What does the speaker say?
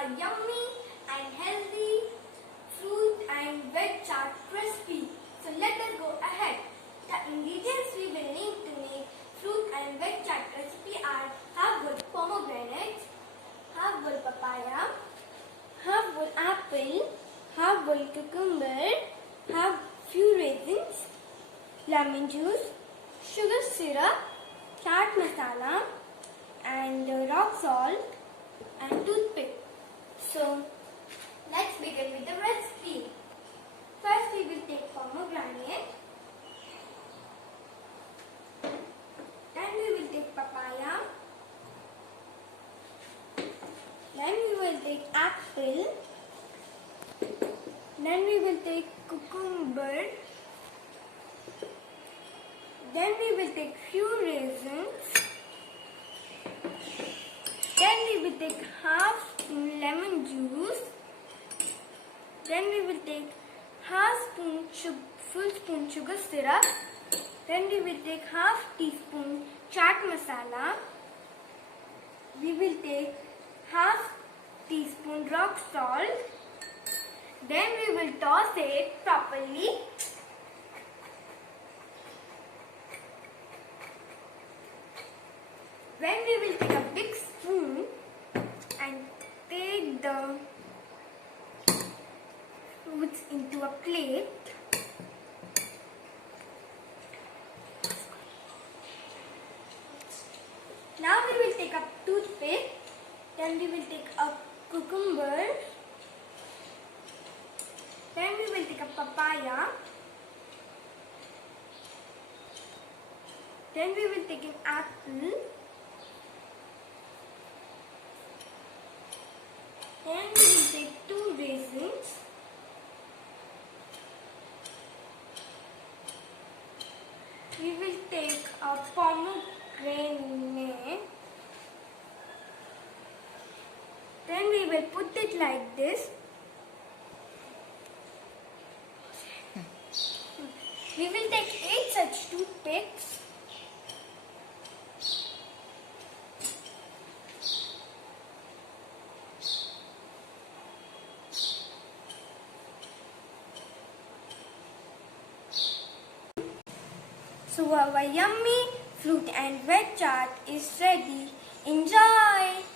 a yummy and healthy fruit and veg chaat recipe. So let us go ahead. The ingredients we will need to make fruit and veg chaat recipe are half-boiled pomegranate, half-boiled papaya, half-boiled apple, half-boiled cucumber, half few raisins, lemon juice, sugar syrup, chaat masala, and rock salt and toothpick. So let's begin with the recipe. First we will take pomegranate, then we will take papaya, then we will take apple, then we will take cucumber, then we will take few raisins, then we will take half lemon juice, then we will take full spoon sugar syrup, then we will take half teaspoon chaat masala, we will take half teaspoon rock salt, then we will toss it properly. Then we will take a big spoon and take the fruits into a plate. Now we will take a toothpick, then we will take a cucumber, then we will take a papaya, then we will take an apple, then we will take two raisins, we will take a pomegranate, then we will put it like this. We will take 8 such toothpicks. So our yummy fruit and veg chaat is ready. Enjoy!